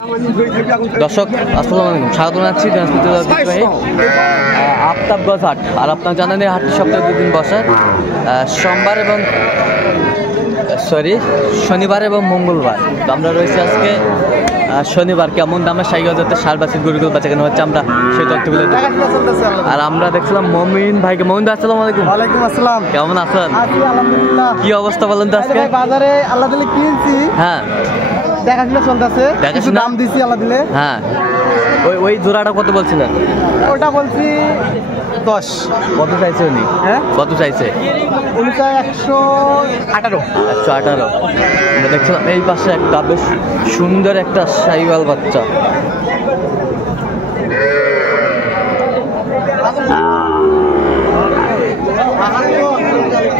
দর্শক আসসালামু আলাইকুম, স্বাগত জানাচ্ছি আফতাবগঞ্জ হাট। আর আপনারা জানেন এই হাটটি সপ্তাহে 2 দিন বসে, সোমবার এবং শনিবার এবং মঙ্গলবার। তো আমরা রয়েছি আজকে শনিবার। কেমন দামে সাইগঞ্জের সার বাছুর গরুগুলো বেচা কেনা হচ্ছে আমরা সেই তথ্যগুলো। আর আমরা দেখছিলাম মমিন ভাইকে। মমিন ভাই আসসালামু আলাইকুম। ওয়ালাইকুম আসসালাম। কেমন আছেন? আলহামদুলিল্লাহ। কি অবস্থা বলেন তো আজকে? বাজারে আল্লাহ দিলে কিনছি, হ্যাঁ দেখাশোনা চলতেছে, কিছু দাম দিছি আল্লাহ দিলে। হ্যাঁ, ওই জোড়াটা কত বলছিলেন? ওটা বলছি 10। কত চাইছে উনি? হ্যাঁ কত চাইছে? উনি চাই 118। 118। আমরা দেখছিলাম এই পাশে একটা বেশ সুন্দর একটা শাহিওয়াল বাচ্চা।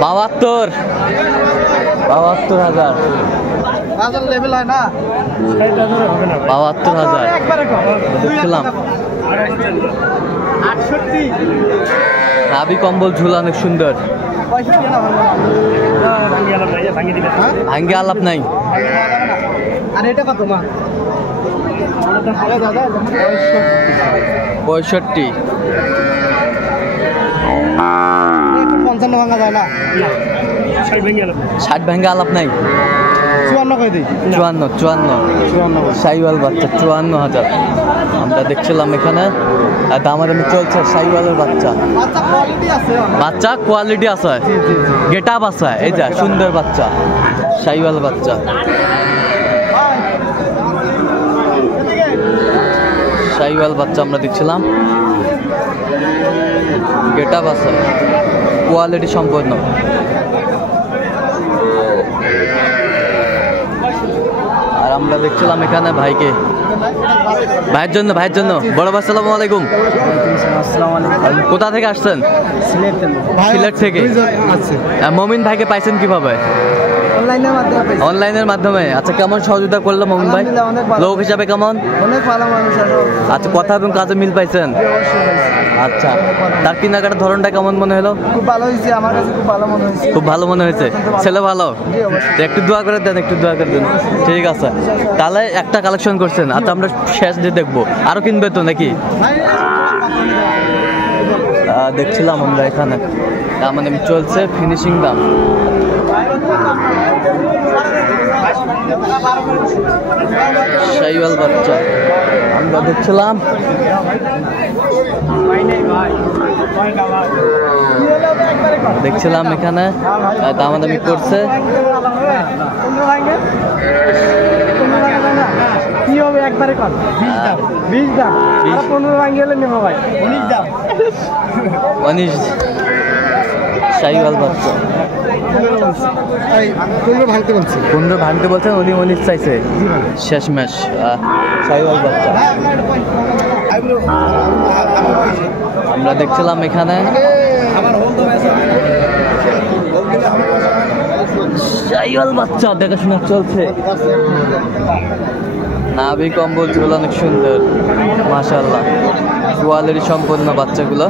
বাহাত্তর 72,000। বাজার লেভেল হয় না, 72,000 দেখছিলাম। 68। নাভি কম্বল ঝুলা অনেক সুন্দর। ভাঙ্গে আলাপ নাই। আর এটা কত মা? 65। 55 ভাঙা যায় না, 60 ভাঙ্গে আলাপ নাই। 54 কই দিই। 54 শাহিওয়াল বাচ্চা 54,000। আমরা দেখছিলাম এখানে দামাদামি চলছে শাহিওয়ালের বাচ্চা। বাচ্চা কোয়ালিটি আছে, গেট আপ আছে। এই যা সুন্দর বাচ্চা, শাহিওয়াল বাচ্চা। শাহিওয়াল বাচ্চা আমরা দেখছিলাম, গেট আপ আছে, কোয়ালিটি সম্পন্ন। আর আমরা দেখছিলাম এখানে ভাইকে, ভাইয়ের জন্য বড় ভাই আসসালামু আলাইকুম। কোথা থেকে আসছেন? সিলেট থেকে। মমিন ভাইকে পাইছেন কিভাবে? অনলাইনের মাধ্যমে। আচ্ছা, কেমন সহযোগিতা করলো মমিন ভাই? লোক হিসাবে কেমন? অনেক ভালো মানুষ। আচ্ছা, কথা এবং কাজে মিল পাইছেন? আচ্ছা, তার কেনাকাটার ধরনটা কেমন মনে হলো? খুব ভালো হয়েছে, আমার কাছে খুব ভালো মনে হয়েছে। খুব ভালো মনে হয়েছে। ছেলে ভালো? একটু দোয়া করে দেন, ঠিক আছে। তাহলে একটা কালেকশন করছেন। আচ্ছা, আমরা শেষ দিয়ে দেখবো। আরো কিনবে তো নাকি? দেখছিলাম আমরা এখানে মানে চলছে ফিনিশিং দাম। শাহিওয়াল বাচ্চা আমরা দেখছিলাম। এখানে দামাদামি করছে। কি হবে একবারে কম? 20 দাম 15 ভাঙ গেলে নেবো ভাই। 19 দাম 19 শাহিওয়াল বাচ্চা। 15 ভাঙতে বলছি। 15 ভাঙতে বলছেন, উনি 19 চাইছে শেষমেশ। শাহিওয়াল বাচ্চা আমরা দেখছিলাম এখানে। শাহিওয়াল বাচ্চা দেখাশোনা চলছে। নাভি কম্বল গুলো অনেক সুন্দর, মাশাআল্লাহ, কোয়ালিটি সম্পন্ন বাচ্চাগুলো।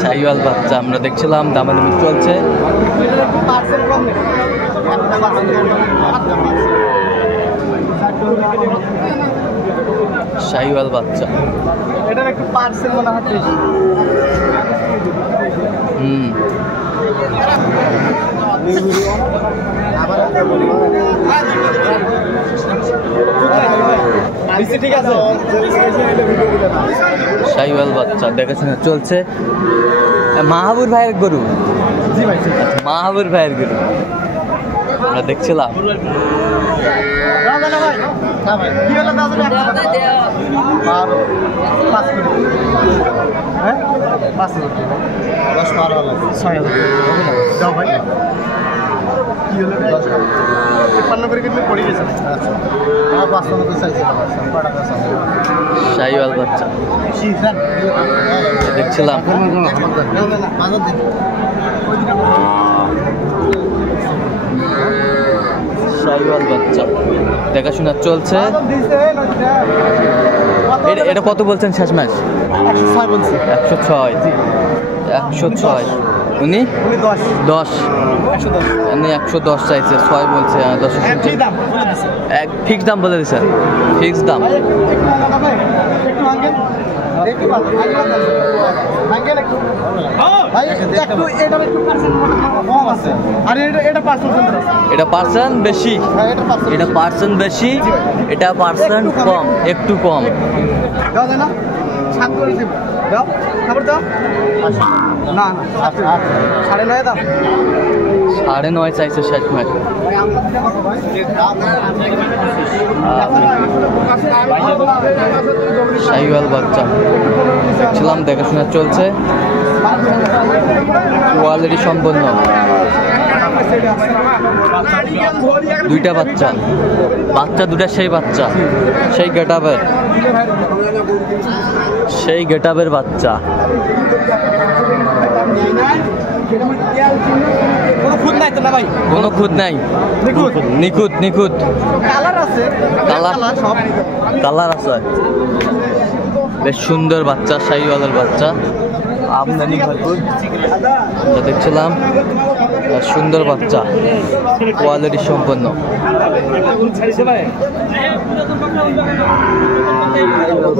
শাহিওয়াল বাচ্চা আমরা দেখছিলাম, দামাদামি চলছে। শাহিওয়াল বাচ্চা এটার একটু পার্সেল মনে হয়। ঠিক আছে, শাহিওয়াল বাচ্চা দেখাশোনা চলছে। মাহাবুর ভাইয়ের গরু। জি ভাই, মাহাবুর ভাইয়ের গরু আমরা দেখছিলাম। শাহিওয়াল বাচ্চা দেখছিলাম। শাহিওয়াল বাচ্চা দেখাশোনা চলছে। এটা কত বলছেন শেষ ম্যাচ? 106 বলছি। 106 106 উনি 10 এমনি 110 চাইছে, 6 বলছে। 10 ফিক্স দাম বলে দিছে, ফিক্স দাম। এটা পার্সেন্ট বেশি, এটা পার্সেন্ট বেশি, এটা পার্সেন্ট কম, একটু কম। না 9.5 দাম, 9.5 চাইছে শেষ ম্যাচ। শাহিওয়াল বাচ্চা দেখছিলাম, দেখাশোনা চলছে, কোয়ালিটি সম্পন্ন। দুইটা বাচ্চা, বাচ্চা দুটা সেই বাচ্চা, সেই গেটাবের, সেই গেটাবের বাচ্চা। কোনো খুদ নাই তো না ভাই? কোনো খুদ নাই, নিখুঁত নিখুঁত নিখুঁত। কালার আছে, কালার সব কালার আছে। বেশ সুন্দর বাচ্চা, শাহিওয়ালের বাচ্চা, আমদানি ভরপুর। দেখছিলাম সুন্দর বাচ্চা, কোয়ালিটি সম্পন্ন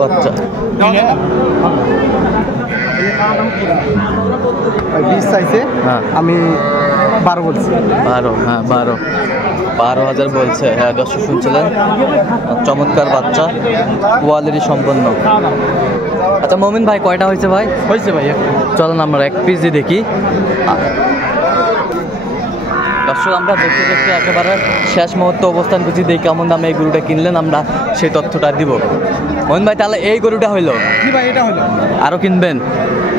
বাচ্চা। 20 চাইছে, হ্যাঁ আমি 12 বলছি। 12, হ্যাঁ 12,000 বলছে। হ্যাঁ দর্শক শুনছিলেন, চমৎকার বাচ্চা, কোয়ালিটি সম্পন্ন। আচ্ছা মমিন ভাই, কয়টা হয়েছে ভাই? হয়েছে ভাই, চলেন আমরা এক পিস দিয়ে দেখি। দর্শক আমরা দেখতে দেখতে একেবারে শেষ মুহূর্তে অবস্থান করছি, দেখি কেমন দামে এই গরুটা কিনলেন, আমরা সেই তথ্যটা দিব। মোহন ভাই তাহলে এই গরুটা হইলো, জি ভাই এটা হলো। আরো কিনবেন?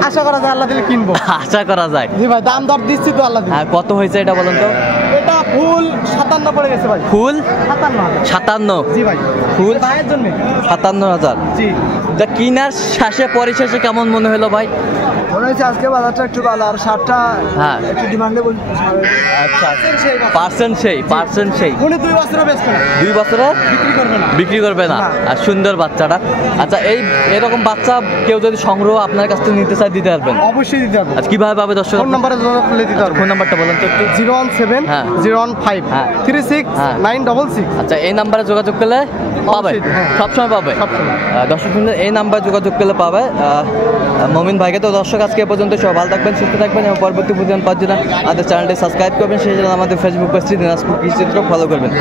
আশা করা যায় আল্লাহ দিলে কিনবো। আশা করা যায়। জি ভাই, দাম দর দিচ্ছি তো আল্লাহ দিলে। হ্যাঁ কত হয়েছে এটা বলুন তো? এটা ফুল 57 পড়ে গেছে ভাই। ফুল 57? 57? জি ভাই, ফুল ভাইয়ের জন্য 57,000। জি। তা কিনার শেষে পরিশেষে কেমন মনে হলো ভাই? মনে হচ্ছে আজকে বাজারটা একটু ভালো, আর শার্টটা হ্যাঁ একটু ডিমান্ডে বলছি। আচ্ছা, পার্সেন্ট সেই। উনি 2 বছরও বেচবে না, 2 বছরে বিক্রি করবে না। না। আর সুন্দর বাচ্চাটা। আচ্ছা এরকম বাচ্চা কেউ যদি সংগ্রহ আপনার কাছ থেকে নিতে চায় দিতে পারবেন? অবশ্যই দিতে হবে। আচ্ছা কিভাবে পাবে দর্শক? ফোন নাম্বারে যোগাযোগ করলে দিতে হবে। ফোন নাম্বারটা বলেন তো একটু। 017 হ্যাঁ। 015 হ্যাঁ। 36 হ্যাঁ। 966। আচ্ছা এই নাম্বারে যোগাযোগ করলে পাবে, অবশ্যই, হ্যাঁ। সবসময় পাবে। সবসময়। দর্শক শুনলে এই নাম্বারে যোগাযোগ করলে পাবে মমিন ভাইকে। তো দর্শক আজকে এ পর্যন্ত, সব ভালো থাকবেন, সুস্থ থাকবেন এবং পরবর্তী প্রতিদিন পাওয়ার জন্য আমাদের চ্যানেলটি সাবস্ক্রাইব করবেন, সেই জন্য আমাদের ফেসবুক পেজটি দিনাজপুর কৃষি চিত্র ফলো করবেন।